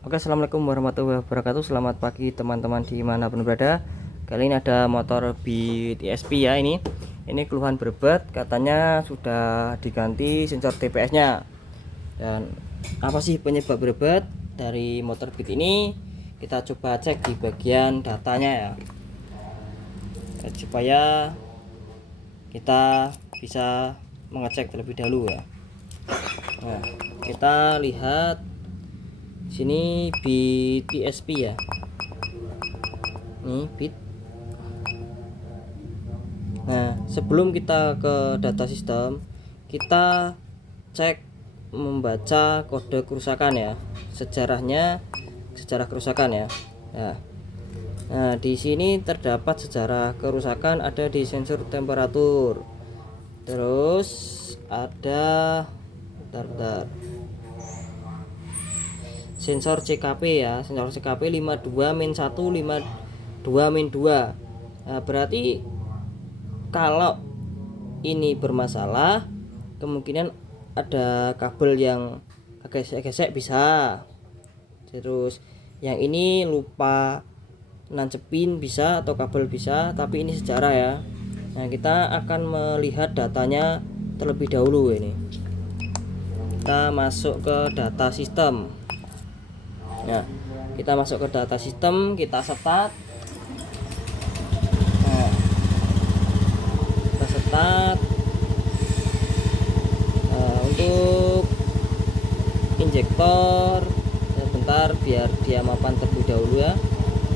Oke, assalamualaikum warahmatullahi wabarakatuh. Selamat pagi teman-teman dimanapun berada. Kali ini ada motor Beat ESP ya. Ini keluhan berbet, katanya sudah diganti sensor TPS-nya. Dan apa sih penyebab berbet dari motor Beat ini? Kita coba cek di bagian datanya ya, supaya kita bisa mengecek terlebih dahulu ya. Nah, kita lihat sini Beat ESP ya. Nih Beat. Nah, sebelum kita ke data sistem, kita cek membaca kode kerusakan ya. Sejarah kerusakan ya. Nah, di sini terdapat sejarah kerusakan ada di sensor temperatur. Terus ada bentar. Sensor CKP ya, sensor CKP 52 min 1 52 min 2. Nah, berarti kalau ini bermasalah, kemungkinan ada kabel yang gesek-gesek bisa. Terus yang ini lupa nancepin bisa, atau kabel bisa, tapi ini sejarah ya. Nah, kita akan melihat datanya terlebih dahulu ini. Kita masuk ke data sistem. Nah, kita masuk ke data sistem, kita start. Nah, kita start. Untuk injektor, bentar biar dia mapan terlebih dahulu ya.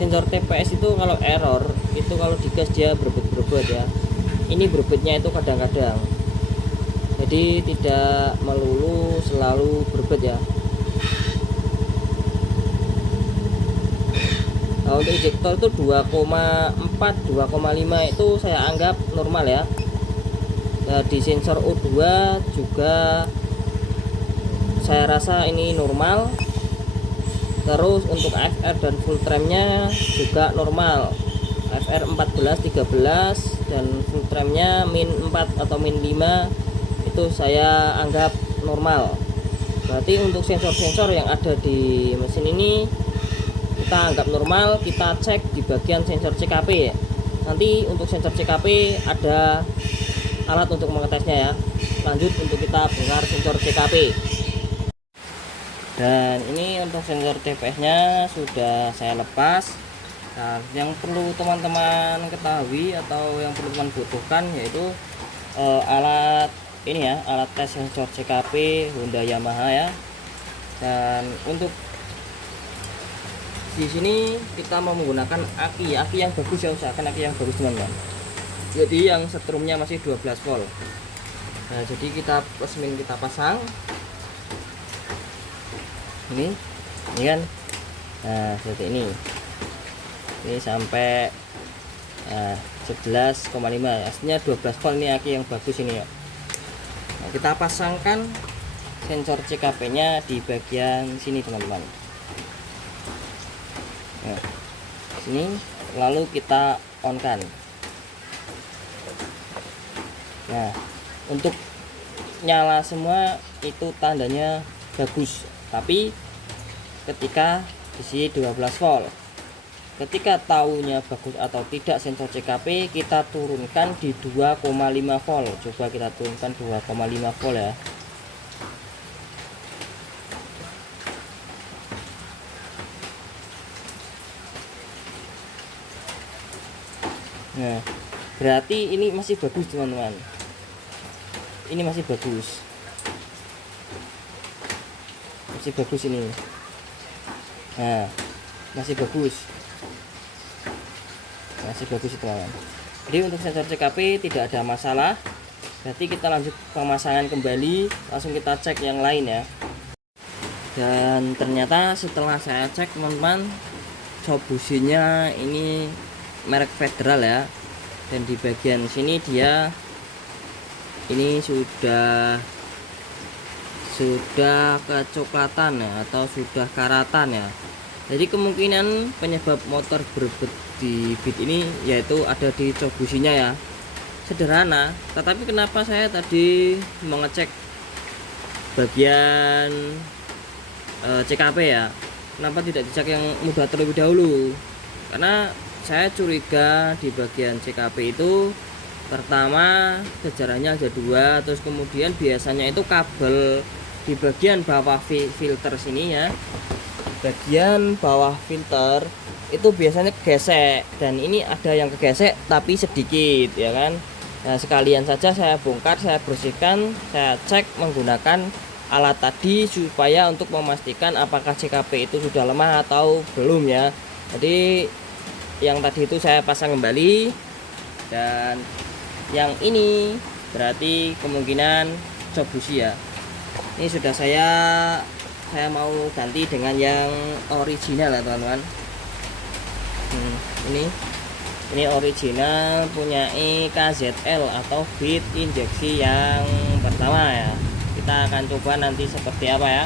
Sensor TPS itu kalau error, itu kalau digas dia berebut ya. Ini berebutnya itu kadang-kadang, jadi tidak melulu selalu berebut ya. Nah, untuk injektor itu 2,4 2,5 itu saya anggap normal ya. Nah, di sensor O2 juga saya rasa ini normal. Terus untuk AFR dan full tramnya juga normal. AFR 14 13 dan full tramnya min 4 atau min 5 itu saya anggap normal. Berarti untuk sensor-sensor yang ada di mesin ini kita anggap normal. Kita cek di bagian sensor CKP ya. Nanti untuk sensor CKP ada alat untuk mengetesnya ya. Lanjut untuk kita bongkar sensor CKP. Dan ini untuk sensor TPS nya sudah saya lepas. Nah, yang perlu teman-teman ketahui atau yang perlu teman butuhkan yaitu alat ini ya, alat tes sensor CKP Honda Yamaha ya. Dan untuk di sini kita mau menggunakan aki yang bagus ya, usahakan aki yang bagus teman-teman. Jadi yang setrumnya masih 12 volt. Nah, jadi kita resmin kita pasang ini kan. Nah, seperti ini sampai 11,5, aslinya 12 volt. Ini aki yang bagus ini ya. Nah, kita pasangkan sensor CKP nya di bagian sini teman-teman. Nah, sini lalu kita on kan. Nah, untuk nyala semua itu tandanya bagus, tapi ketika di sini 12 volt, ketika tahunya bagus atau tidak sensor CKP, kita turunkan di 2,5 volt. Coba kita turunkan 2,5 volt ya. Nah, berarti ini masih bagus teman-teman. Ini masih bagus. Masih bagus ini. Nah, masih bagus. Masih bagus teman-teman. Jadi untuk sensor CKP tidak ada masalah. Berarti kita lanjut pemasangan kembali, langsung kita cek yang lain ya. Dan ternyata setelah saya cek teman-teman, shock businya ini merek Federal ya. Dan di bagian sini dia ini sudah kecoklatan ya, atau sudah karatan ya. Jadi kemungkinan penyebab motor berebut di Beat ini yaitu ada di shock businya ya. Sederhana, tetapi kenapa saya tadi mengecek bagian CKP ya. kenapa tidak dicek yang mudah terlebih dahulu? Karena saya curiga di bagian CKP itu pertama kejarannya ada dua, terus kemudian biasanya itu kabel di bagian bawah filter sini ya, bagian bawah filter itu biasanya gesek, dan ini ada yang kegesek tapi sedikit ya kan. Nah sekalian saja saya bongkar, saya bersihkan, saya cek menggunakan alat tadi supaya untuk memastikan apakah CKP itu sudah lemah atau belum ya. Jadi yang tadi itu saya pasang kembali, dan yang ini berarti kemungkinan job busi ya. Ini sudah saya mau ganti dengan yang original ya teman-teman. Ini original punya KZL atau bit injeksi yang pertama ya. Kita akan coba nanti seperti apa ya.